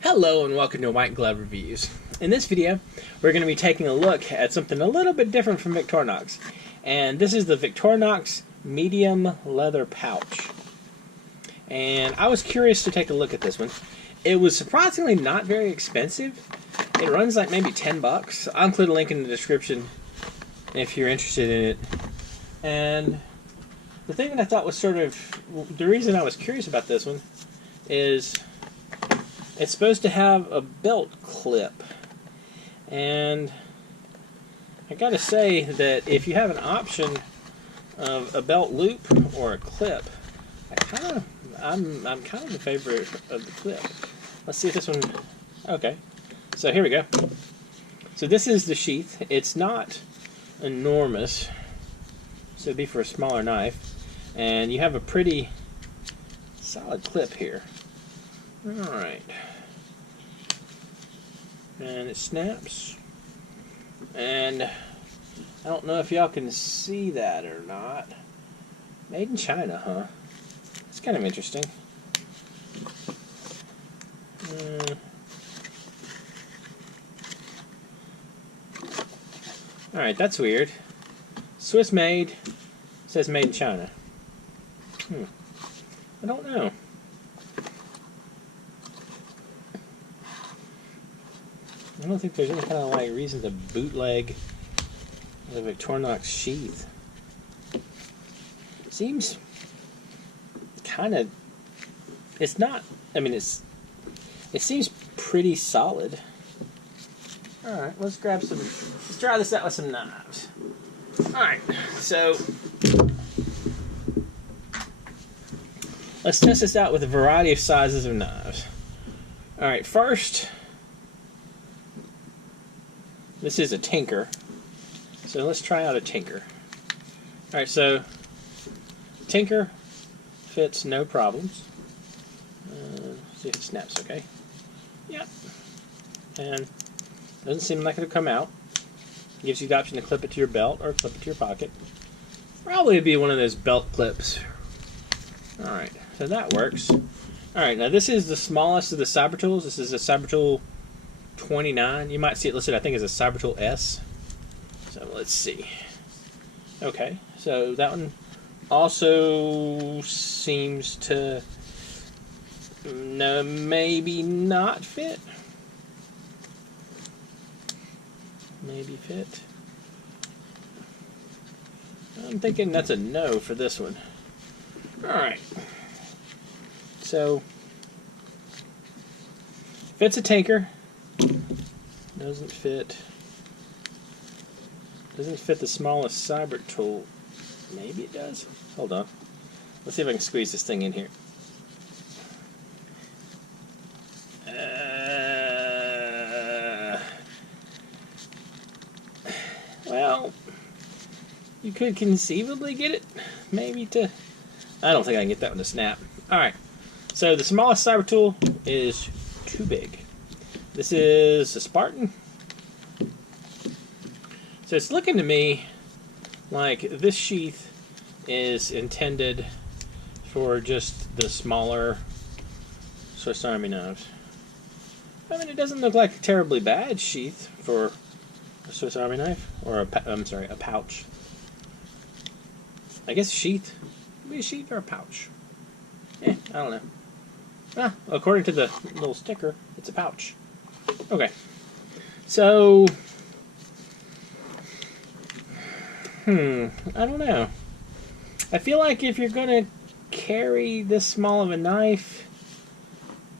Hello and welcome to White Glove Reviews. In this video, we're going to be taking a look at something a little bit different from Victorinox. And this is the Victorinox medium leather pouch. And I was curious to take a look at this one. It was surprisingly not very expensive. It runs like maybe 10 bucks. I'll include a link in the description if you're interested in it. And the thing that I thought was sort of, the reason I was curious about this one is it's supposed to have a belt clip, and I gotta say that if you have an option of a belt loop or a clip, I'm kind of in favor of the clip. Let's see if this one. Okay, so here we go. So this is the sheath. It's not enormous, so it'd be for a smaller knife, and you have a pretty solid clip here. Alright. And it snaps. And I don't know if y'all can see that or not. Made in China, huh? It's kind of interesting. Alright, that's weird. Swiss made. Says made in China. I don't know. I don't think there's any kind of like reason to bootleg the Victorinox sheath. Seems kind of. It's not. I mean, it seems pretty solid. All right, let's grab some. Let's try this out with some knives. All right, so let's test this out with a variety of sizes of knives. All right, first. This is a tinker, so let's try out a tinker. Alright, so tinker fits no problems. See if it snaps okay. Yep. And doesn't seem like it'll come out. Gives you the option to clip it to your belt or clip it to your pocket. Probably be one of those belt clips. Alright, so that works. Alright, now this is the smallest of the Sapper tools. This is a Sapper tool 29. You might see it listed, I think, as a Sapper Tool S. So let's see. Okay, so that one also seems to maybe not fit. Maybe fit. I'm thinking that's a no for this one. Alright. So, fits a tinker. Doesn't fit the smallest Sapper tool. Maybe it does. Hold on. Let's see if I can squeeze this thing in here. Well, you could conceivably get it maybe to. I don't think I can get that one to snap. Alright, so the smallest Sapper tool is too big. This is a Spartan. So it's looking to me like this sheath is intended for just the smaller Swiss Army knives. I mean, it doesn't look like a terribly bad sheath for a Swiss Army knife, or a pouch. I guess sheath. Could be a sheath or a pouch. I don't know. Ah, according to the little sticker, it's a pouch. Okay, so, I don't know. I feel like if you're going to carry this small of a knife,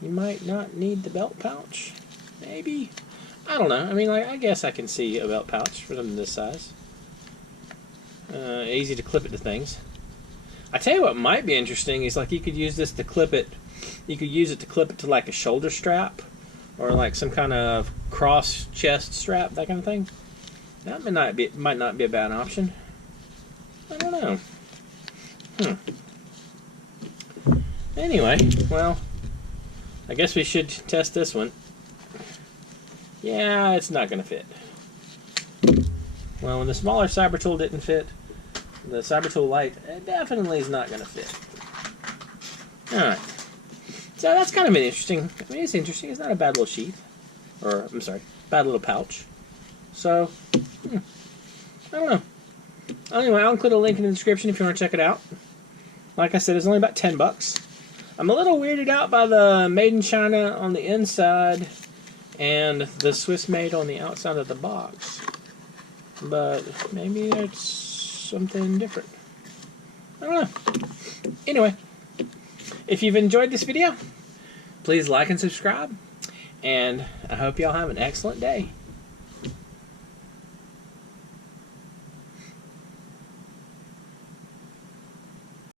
you might not need the belt pouch. Maybe. I don't know. I mean, like, I guess I can see a belt pouch for something this size. Easy to clip it to things. I tell you what might be interesting is, like, you could use this to clip it. You could use it to clip it to, like, a shoulder strap. Or like some kind of cross chest strap, that kind of thing. That might not be a bad option. I don't know. Anyway, well, I guess we should test this one. Yeah, it's not going to fit. Well, when the smaller Sapper tool didn't fit, the Sapper tool Lite definitely is not going to fit. Alright. So that's kind of an interesting. I mean, it's interesting. It's not a bad little sheath, or I'm sorry, bad little pouch. So, I don't know. Anyway, I'll include a link in the description if you want to check it out. Like I said, it's only about $10. I'm a little weirded out by the Made in China on the inside and the Swiss made on the outside of the box. But maybe it's something different. I don't know. Anyway, if you've enjoyed this video, please like and subscribe. And I hope y'all have an excellent day.